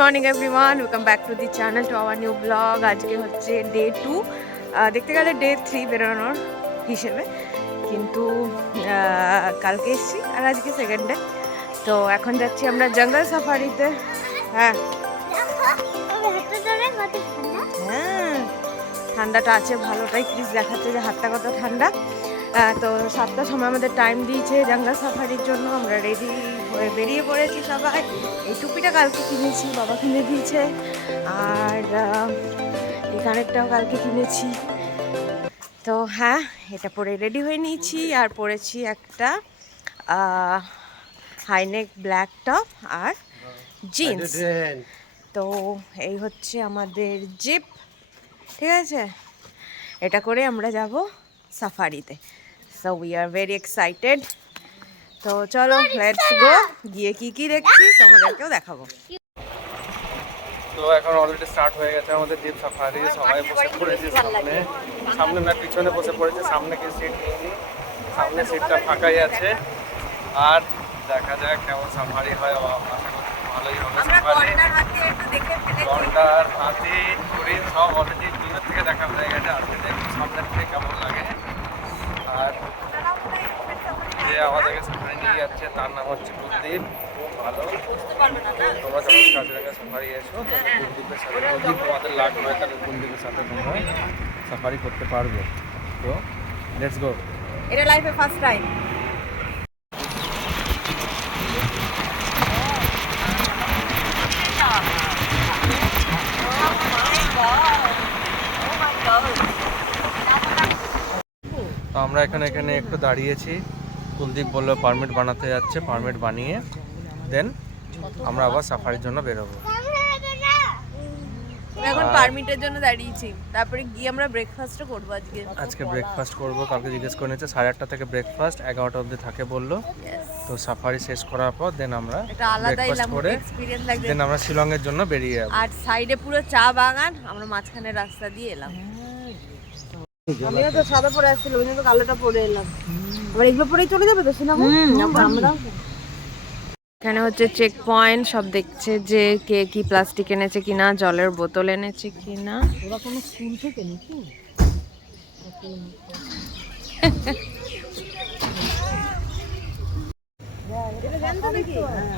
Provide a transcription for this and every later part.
Morning everyone, welcome back to the channel, to our new blog. আজকে হচ্ছে day 2, দেখতে গেলে ডে 3 বেরোনোর হিসেবে, কিন্তু কালকে এসেছি আর আজকে সেকেন্ড ডে। তো এখন যাচ্ছি আমরা জঙ্গল সাফারিতে। হ্যাঁ হ্যাঁ, ঠান্ডাটা আছে ভালোটাই, ক্রিস দেখাচ্ছে যে হাতটা কত ঠান্ডা। তো 7টার সময় আমাদের টাইম দিয়েছে জঙ্গল সাফারির জন্য। আমরা রেডি হয়ে বেরিয়ে পড়েছি সবাই। এই টুপিটা কালকে কিনেছি, বাবা কিনে দিয়েছে, আর এই কানেরটাও কালকে কিনেছি। তো হ্যাঁ, এটা পরে রেডি হয়ে নিয়েছি, আর পরেছি একটা হাইনেক ব্ল্যাক টপ আর জিন্স। তো এই হচ্ছে আমাদের জিপ, ঠিক আছে? এটা করে আমরা যাব সাফারিতে। So we are very excited. তো চলো লেটস গো, গিয়ে কি কি দেখছি তোমাদেরকেও দেখাবো। তো এখন অলরেডি স্টার্ট হয়ে গেছে আমাদের জিপ সাফারি। সবাই বসে পড়েছে সামনে না পিছনে বসে পড়েছে। সামনে কি সিট নেই, সামনে সিটটা ফাঁকাই আছে। আর দেখা যাক কেমন সাফারি হয়, আশা করছি ভালোই হবে সাফারি। গন্ডার, হাতি, হরিণ সব অলরেডি দূরের থেকে দেখা হয়ে গেছে। আজকে দেখুন সামনের থেকে কেমন লাগে। আর যে আমাদেরকে সাফারি নিয়ে যাচ্ছে তার নাম হচ্ছে কুলদীপ। খুব ভালো। তোমরা যখন কাজিরাঙ্গা সাফারি এসো কুলদীপের সাথে, কুলদীপ তোমাদের লাগ নয়, তাহলে কুলদীপের সাথে তোমরা সাফারি করতে পারবে। তো লেটস গো। এটা লাইফে ফার্স্ট টাইম। তো আমরা এখানে একটু দাঁড়িয়েছি। কুলদীপ বললো পারমিট বানাতে যাচ্ছে, পারমিট বানিয়ে দেন আমরা আবার সাফারির জন্য বেরোবো। এখন পারমিটের জন্য দাঁড়িয়েছি, তারপরে গিয়ে আমরা ব্রেকফাস্টও করবো। আজকে ব্রেকফাস্ট করবো। কালকে জিজ্ঞেস করে নিয়েছে 8:30 থেকে ব্রেকফাস্ট, 11টা অবধি থাকে বললো। তো সাফারি শেষ করার পর দেন আমরা ব্রেকফাস্ট করে দেন আমরা শিলংয়ের জন্য বেরিয়ে যাবো। আর সাইডে পুরো চা বাগান, আমরা মাঝখানে রাস্তা দিয়ে এলাম। আমিও তো সাদা পরে আসছিল, ওই জন্য তো কালোটা পরে এলাম। আবার এগুলো পরেই চলে যাবে তো সিনেমা। আমরা এখানে হচ্ছে চেক পয়েন্ট, সব দেখছে যে কে কি প্লাস্টিক এনেছে কিনা, জলের বোতল এনেছে কিনা। ওরা কোনো স্কুল থেকে নাকি?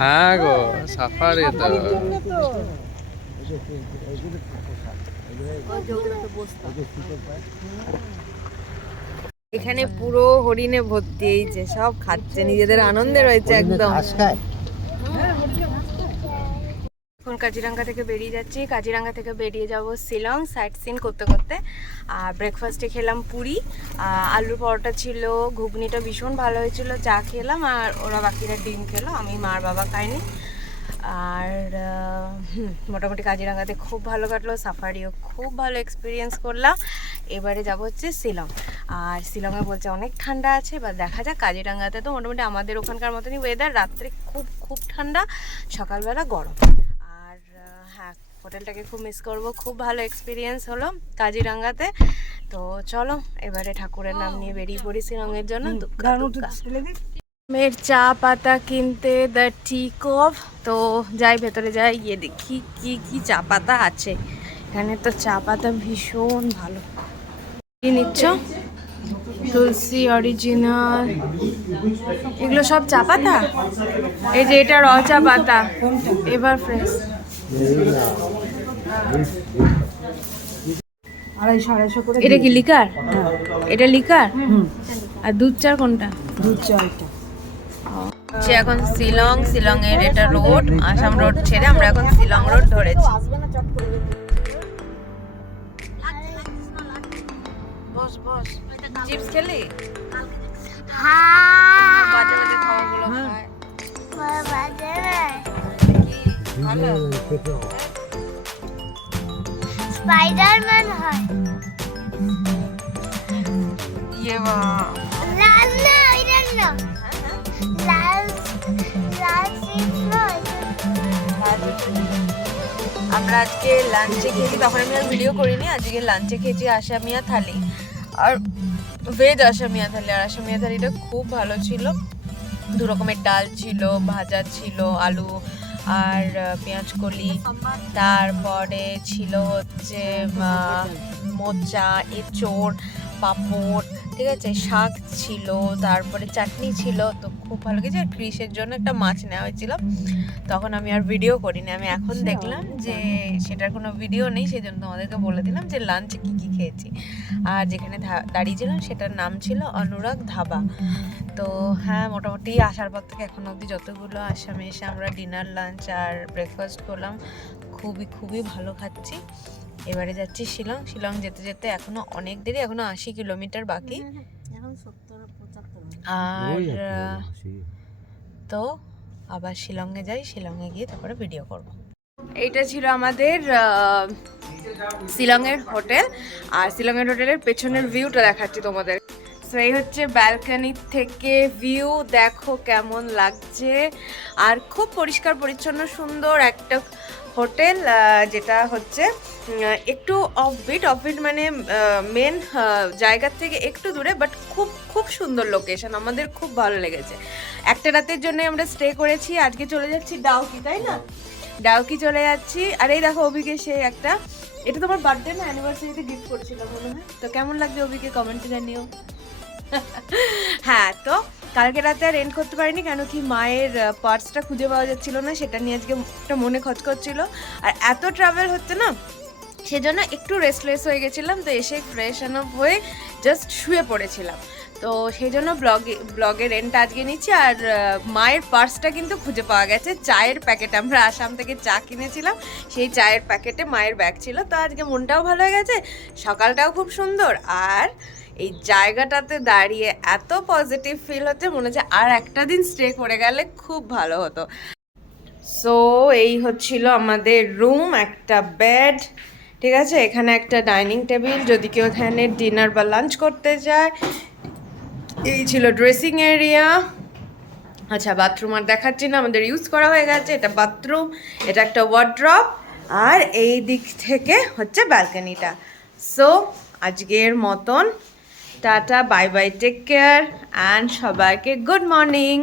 হ্যাঁ গো, সাফারি তো এখানে পুরো হরিণে ভর্তি, এই যে সব খাচ্ছে, নিজেদের আনন্দে রয়েছে একদম। এখন কাজিরাঙ্গা থেকে বেরিয়ে যাচ্ছি, কাজিরাঙ্গা থেকে বেরিয়ে যাব শিলং সাইট সিন করতে করতে। আর ব্রেকফাস্টে খেলাম পুরি, আলুর পরোটা ছিল, ঘুগনিটা ভীষণ ভালো হয়েছিল, চা খেলাম, আর ওরা বাকিরা ডিম খেলো, আমি মার বাবা খাইনি। আর মোটামুটি কাজিরাঙ্গাতে খুব ভালো কাটলো, সাফারিও খুব ভালো এক্সপিরিয়েন্স করলাম। এবারে যাব হচ্ছে শিলং। আর শিলংয়ে বলছে অনেক ঠান্ডা আছে, এবার দেখা যাক। কাজিরাঙ্গাতে তো মোটামুটি আমাদের ওখানকার মতনই ওয়েদার, রাত্রে খুব খুব ঠান্ডা, সকালবেলা গরম। আর হ্যাঁ, হোটেলটাকে খুব মিস করব। খুব ভালো এক্সপিরিয়েন্স হলো কাজিরাঙ্গাতে। তো চলো এবারে ঠাকুরের নাম নিয়ে বেরিয়ে পড়ি শিলংয়ের জন্য। মেয়ের চা পাতা কিনতে, দ্য টি কপ। তো যাই ভেতরে যাই, গিয়ে দেখি কি কি চা পাতা আছে। এখানে তো চা পাতা ভীষণ ভালো। কি নিচ্ছ? তুলসী অরিজিনাল, এগুলো সব চা পাতা। এই যে এটা র চা পাতা, এবার ফ্রেশ। 250-250 করে। এটা কি লিকার? এটা লিকার। আর দুধ চা কোনটা? দুধ চা এটা। এখন শিলং এর এটা রোড, আসাম রোড ছেড়ে আমরা এখন শিলং রোড ধরেছি। বস বস, চিপস খেলি? হ্যাঁ, বাজে বাজে খাবারগুলো খায়। ভালো স্পাইডারম্যান হয়। ইয়ে বা লাল না, এটা না, লাল লাল চিপস নয়। আমরা আজকে লাঞ্চে খেয়েছি, তখন আমি আর ভিডিও করিনি। আজকে লাঞ্চে খেয়েছি আসামিয়া থালি, আর ভেজ আসামিয়া থালি। আর আসামিয়া থালিটা খুব ভালো ছিল, 2 রকমের ডাল ছিল, ভাজা ছিল, আলু আর পেঁয়াজকলি, তারপরে ছিল হচ্ছে মোচা, এঁচোড়, পাঁপড়, ঠিক আছে, শাক ছিল, তারপরে চাটনি ছিল। তো খুব ভালো গেছে। আর ক্রিসের জন্য একটা মাছ নেওয়া হয়েছিল, তখন আমি আর ভিডিও করিনি। আমি এখন দেখলাম যে সেটার কোনো ভিডিও নেই, সেই জন্য তোমাদেরকে বলে দিলাম যে লাঞ্চে কী কী খেয়েছি। আর যেখানে দাঁড়িয়েছিলাম সেটার নাম ছিল অনুরাগ ধাবা। তো হ্যাঁ, মোটামুটি আসার পর থেকে এখন অবধি যতগুলো আসামে এসে আমরা ডিনার, লাঞ্চ আর ব্রেকফাস্ট করলাম, খুবই ভালো খাচ্ছি। এবারে যাচ্ছি শিলং। শিলং যেতে যেতে এখনো অনেক দেরি, এখনো 80 কিলোমিটার বাকি। আর তো আবার শিলংয়ে যাই, শিলংয়ে গিয়ে তারপরে ভিডিও করব। এইটা ছিল আমাদের শিলংয়ের হোটেল। আর শিলংয়ের হোটেলের পেছনের ভিউটা দেখাচ্ছি তোমাদের। সো এই হচ্ছে ব্যালকনি থেকে ভিউ, দেখো কেমন লাগছে। আর খুব পরিষ্কার পরিচ্ছন্ন সুন্দর একটা হোটেল, যেটা হচ্ছে একটু অফবিট মানে মেন জায়গার থেকে একটু দূরে, বাট খুব সুন্দর লোকেশন, আমাদের খুব ভালো লেগেছে। একটা রাতের জন্য আমরা স্টে করেছি। আজকে চলে যাচ্ছি ডাউকি, তাই না? ডাউকি চলে যাচ্ছি। আর এই দেখো অভিকে, সে একটা, এটা তোমার বার্থডে না অ্যানিভার্সারিতে গিফট করেছিলাম মনে হয়। তো কেমন লাগছে অভিকে কমেন্টে জানিও। হ্যাঁ, তো কালকে রাতে আর এন্ড করতে পারিনি, কেন কি মায়ের পার্সটা খুঁজে পাওয়া যাচ্ছিল না, সেটা নিয়ে আজকে একটা মনে খচখচ ছিল। আর এত ট্রাভেল হচ্ছে না, সেজন্য একটু রেস্টলেস হয়ে গেছিলাম। তো এসে ফ্রেশ আপ হয়ে জাস্ট শুয়ে পড়েছিলাম। তো সেই জন্য ব্লগের এন্ডটা আজকে নিচ্ছি। আর মায়ের পার্সটা কিন্তু খুঁজে পাওয়া গেছে। চায়ের প্যাকেট, আমরা আসাম থেকে চা কিনেছিলাম, সেই চায়ের প্যাকেটে মায়ের ব্যাগ ছিল। তো আজকে মনটাও ভালো হয়ে গেছে, সকালটাও খুব সুন্দর। আর এই জায়গাটাতে দাঁড়িয়ে এত পজিটিভ ফিল হচ্ছে, মনে হচ্ছে আর একটা দিন স্টে করে গেলে খুব ভালো হতো। সো এই হচ্ছিল আমাদের রুম, একটা বেড, ঠিক আছে, এখানে একটা ডাইনিং টেবিল যদি কেউ এখানে ডিনার বা লাঞ্চ করতে যায়। এই ছিল ড্রেসিং এরিয়া। আচ্ছা, বাথরুম আর দেখাচ্ছি না, আমাদের ইউজ করা হয়ে গেছে। এটা বাথরুম, এটা একটা ওয়ার্ড্রপ, আর এই দিক থেকে হচ্ছে ব্যালকনিটা। সো আজকের মতন tata, bye bye, take care, and সবাইকে গুড মর্নিং।